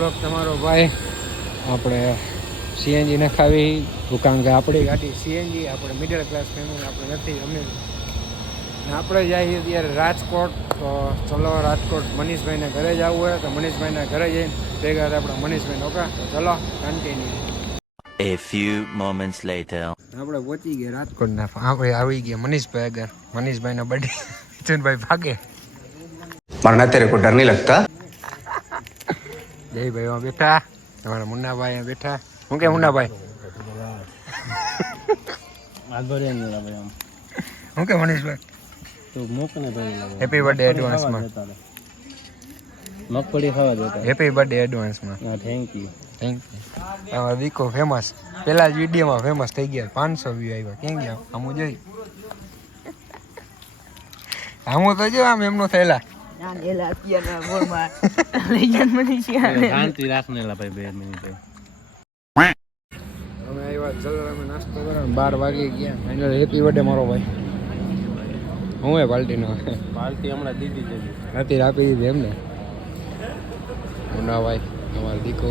તમારો ભાઈ આપણે સીએનજી નખાવી કારણ કે આપણી ગાડી સીએનજી આપણે મિડલ ક્લાસ ફેમિલી આપણે નથી અમે આપણે જઈએ ત્યારે રાજકોટ તો ચલો રાજકોટ મનીષભાઈને ઘરે જવું હોય તો મનીષભાઈના ઘરે જઈને ભેગા આપણે મનીષભાઈને ઓકે તો ચલો continue. A few moments later. આપણે પહોંચી ગયા રાજકોટ ના આપણે આવી ગયા મનીષભાઈ આગળ મનીષભાઈનો બર્થડે કિશનભાઈ ભાગે मरना तेरे को डर नहीं लगता. જય ભાઈ બેઠા તમારા મુન્નાભાઈ બેઠા શું કે મુન્નાભાઈ શું કે મનીષભાઈ હેપી બર્થડે એડવાન્સમાં મગફળી ખાવા દેતા. હેપી બર્થડે એડવાન્સમાં. Thank you. તમારો દીકો ફેમસ પેલા જ વિડીયોમાં ફેમસ થઈ ગયા 500 વ્યૂ આવ્યા ક્યાં ગયા આમું જોઈ આમું તો જો આમ એમનો થયેલા શાંતિ રાખનેલા ભાઈ 2 મિનિટ. અમે આવ્યા જલરામે નાસ્તો કરવા 12 વાગી ગયા એટલે હેપી બર્થડે મારો ભાઈ હું એ પાર્ટીનો પાર્ટી હમણાં દીધી છે રાતે આપી દીધી એમને મુન્નાભાઈ તમારો દીકો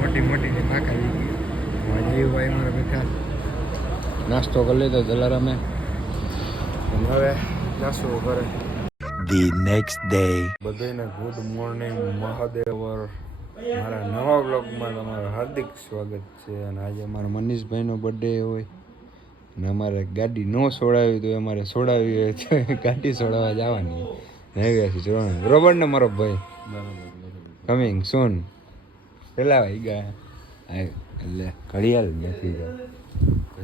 મોટી મોટી પાકા જીવભાઈ મારા બેઠા નાસ્તો કરી લીધો જલારામે હવે નાસ્તો કરે. The next day. બધાને ગુડ મોર્નિંગ મહાદેવર મારા નવા બ્લોગમાં તમારું હાર્દિક સ્વાગત છે. અને આજે અમારા મનીષભાઈનો બર્થડે હોય અને અમારે ગાડી ન છોડાવી તો અમારે છોડાવી હોય તો ગાડી છોડાવવા જવાની નવી જોવાનું બરોબર ને મારો ભાઈ કમિંગ સૂન પેલા આવી ગયા એટલે ઘડિયાળ નથી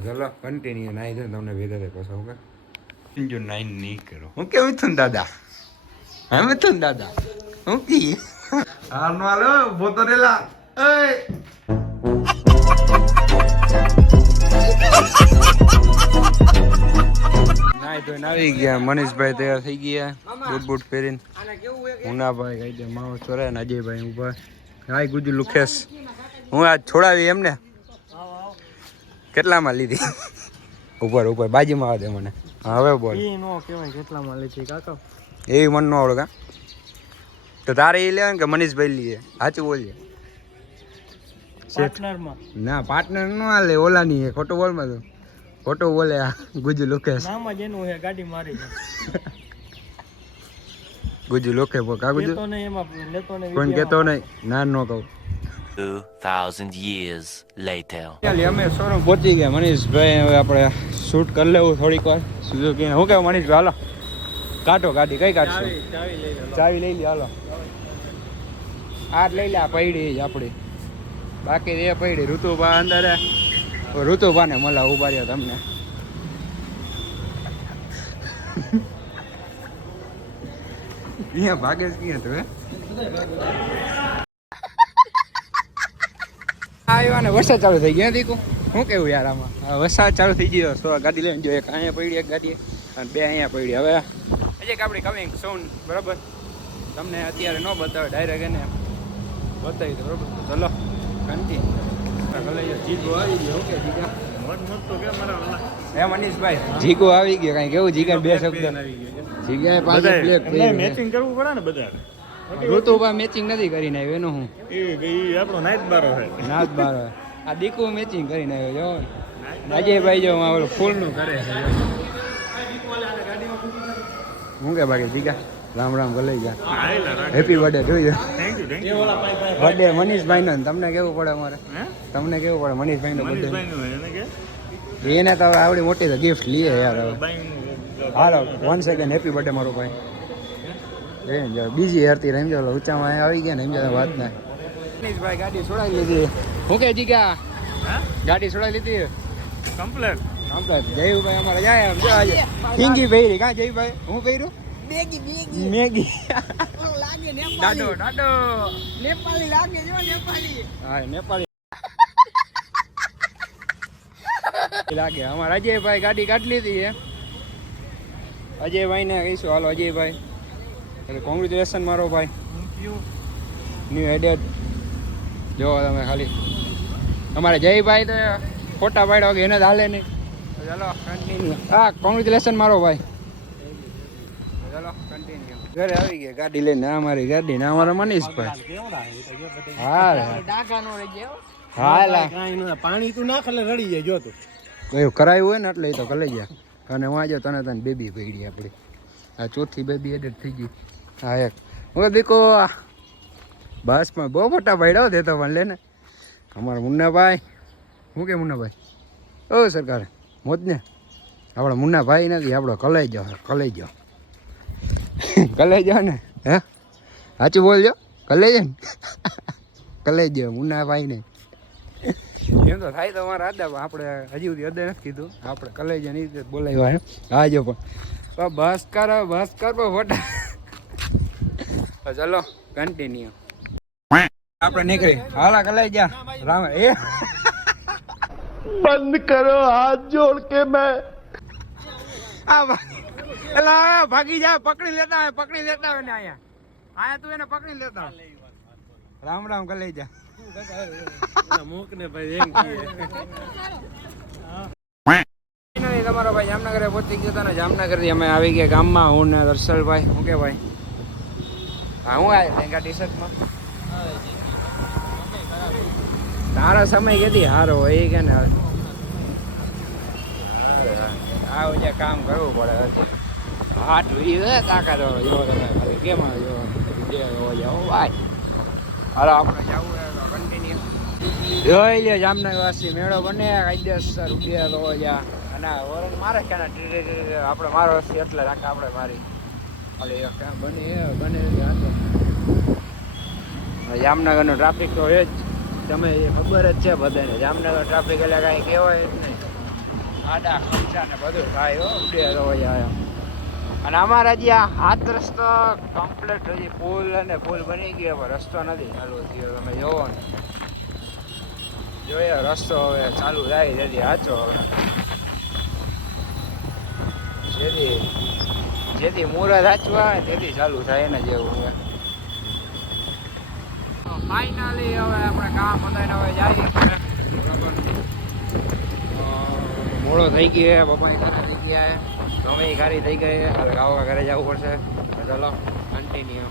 ચલો કન્ટિન્યુ નાઈ દો તમને ભેગા થાય પછી ઓકે જો નાઈ નહીં કરો હું કેવું છું દાદા હા મિથુન દાદા હું કી હારનો હાલો બોતો રેલા એ નાઈ તો આવી ગયા મનીષભાઈ તૈયાર થઈ ગયા બૂટ પહેરીને મુન્નાભાઈ કઈ દે માવો ચોરે ને અજયભાઈ ઉભા હાય ગુજુ લુખેશ હું આજ છોડાવી એમને કેટલામાં લીધી ઉપર બાજુમાં આવે મને હવે બોલ ઈ નો કહેવાય કેટલામાં લીધી કાકા એવી મન નો આવડે કા તો તારે એ લેવાનું કે મનીષભાઈ લઈએ સાચું બોલીએ પાર્ટનરમાં ના પાર્ટનર નો હાલે ઓલાની હે ખોટું બોલમાં તો ખોટું બોલે ગુજુ લોકેશ નામ જ એનું હે ગાડી મારી છે ગુજુ લોકે કા ગુજુ લેતો નહીં એમાં લેતો નહીં કોઈ કહેતો નહીં ના નો કહું 2000 years later. ચાલી અમે શોરૂમ પહોંચી ગયા મનીષભાઈ હવે આપણે શૂટ કરી લેવું થોડીક વાર સુઝુકી હું કેવું મનીષભાઈ હાલો કાઢો ગાડી કઈ કાઢશું ચાવી લઈ લે હાલો આ લઈ લે આ પડી જ આપણી બાકી એ પડી ઋતુભા અંદર ઋતુભાને મળા ઉભા રહ્યા તમને અહીંયા ભાગે જ ક્યાં તું આવ્યા ને વરસાદ ચાલુ થઈ ગયા દીકું શું કેવું યાર આમાં વરસાદ ચાલુ થઈ ગયો તો ગાડી લઈને જો એક અહીંયા પડી એક ગાડી અને 2 અહીંયા પડી હવે હજી આપણી કમિંગ સોન બરાબર તમને અત્યારે ન બતાવે ડાયરેક્ટ એને બતાવી દો બરાબર ચલો કન્ટિન્યુ જીગો આવી ગયો ઓકે જીગા હે મનીષભાઈ જીગો આવી ગયો કાંઈ કેવું જીગા 2 શબ્દ જીગા પાછી પ્લેટ મેચિંગ કરવું પડે ને બધા ઋતુભા મેચિંગ નથી કરીને આવ્યો એનું હું એ આપણો નાઈટ બારો છે નાચ બાર આ દીકુ મેચિંગ કરીને આવ્યો જો અજયભાઈ જો ઓલું ફૂલનું કરે છે હું કે બાકી જીગા રામ રામ ગલાઈ ગયા હેપી બર્થડે જોયું બર્થડે મનીષભાઈ નો તમને કેવું પડે અમારે તમને કેવું પડે મનીષભાઈ નો બર્થડે એને તો હવે આવડી મોટી તો ગિફ્ટ લઈએ યાર હવે હાલો 1 સેકન્ડ હેપી બર્થડે મારો ભાઈ બીજી હરતી રમજો ઊંચામાં આવી ગયા ને એમ વાત ના મનીષભાઈ ગાડી છોડાવી લીધી હું કે જીગા ગાડી છોડાવી લીધી કમ્પ્લીટ જયભાઈ અમારે જાય હિંગી પહેરી કાં જયભાઈ હું પહેર્યું મેગી દાડો નેપાળી લાગે જો નેપાળી હા નેપાળી લાગે અમારે અજયભાઈ ગાડી કાઢી લીધી છે અજયભાઈ ને કહીશું હાલો અજયભાઈ એટલે કોંગ્રેચ્યુલેશન મારો ભાઈ ન્યૂ એડેડ જો તમે ખાલી અમારે જયભાઈ તો ફોટા પાડ્યા કે એને જ હાલે નહીં ચાલો કન્ટિન્યુ હા કોંગ્રેચ્યુલેશન મારો ભાઈ ચાલો કન્ટિન્યુ ઘરે આવી ગયા ગાડી લઈને. આ મારી ગાડી ને અમારા મનીષભાઈ. હા પાણી તું નાખ એટલે રડી જાય જો તું. કયું કરાયું હોય ને એટલે એ તો કલાઈ ગયા. અને હું આજે તને બેબી પડી આપણી. આ ચોથી બેબી એડેડ થઈ ગઈ. હા એક હું દીકો બસમાં બહુ મોટા ભાઈડો દેતો પણ લે ને અમારા મુન્નાભાઈ. શું કે મુન્નાભાઈ? ઓ સરકાર મોજ ને આપણો મુન્નાભાઈ નથી, આપણો કલાઈ જાઓ કલાઈ જાઓ ને. હે સાચું બોલજો, કલાઈ જાય ને કલાઈ જાઓ મુન્નાભાઈ ને. એમ તો થાય તો અમારા આદા આપણે હજી સુધી અદે નથી કીધું. આપણે કલાઈ જાય એ રીતે બોલાવ્યા હે. હા જો પણ બસ કરો ફોટા. ચલો કન્ટિન્યુ. આપણે નીકળી હાલા કલાઈ જા રામ એ બંધ કરો હાથ જોડ કે મેં એલા ભાગી જાય. પકડી લેતા હોય ને અહીંયા તું એને પકડી લેતા. રામ રામ કલાઈ જા. મૂક ને ભાઈ એમ તમારો ભાઈ જામનગરે પહોંચી ગયો હતો ને. જામનગરથી અમે આવી ગયા ગામમાં. હું ને દર્શલભાઈ. શું કે ભાઈ? હા હું આવ્યો લેંગા ટી શર્ટમાં. તારા સમય કેદી સારો હોય એ કે ને આવું જે કામ કરવું પડે. હાથ જોઈએ તાકાત જો તમે ખાલી કેમ આવ્યો ભાઈ. હાલો આપણે જવું કન્ટિન્યુ. જોઈ લે જામનગર વાસી મેળો બને કાયદેસર ઉડ્યા તો જા. અને ઓરંગ મારે ક્યાં આપણે મારો વસ્તી એટલે રાખે આપણે મારી બને જામનગરનો ટ્રાફિક તો એ જ તમે ખબર જ છે બધાને. જામનગર ટ્રાફિક એટલે કાંઈ કહેવાય જ નહીં. આડા ખર્ચા ને બધું થાય હો ઉડ્યા તો જાય. અને અમારા જે આ હાથ રસ્તો કમ્પ્લીટ હજી પુલ બની ગયો પણ રસ્તો નથી ચાલુ થયો. તમે જોવો ને જોઈએ રસ્તો હવે ચાલુ થાય જેથી સાચો હવે જેથી મુહૂર્ત સાચું આવે તેથી ચાલુ થાય એને જેવું હવે. ફાઇનલી હવે આપણે કામ બધાને હવે જઈએ. મોડો થઈ ગયો, પપ્પાની ઘરે થઈ ગયા, અમે ઘરે થઈ ગઈ. હવે ગાવા ઘરે જવું પડશે. ચલો કન્ટિન્યુ.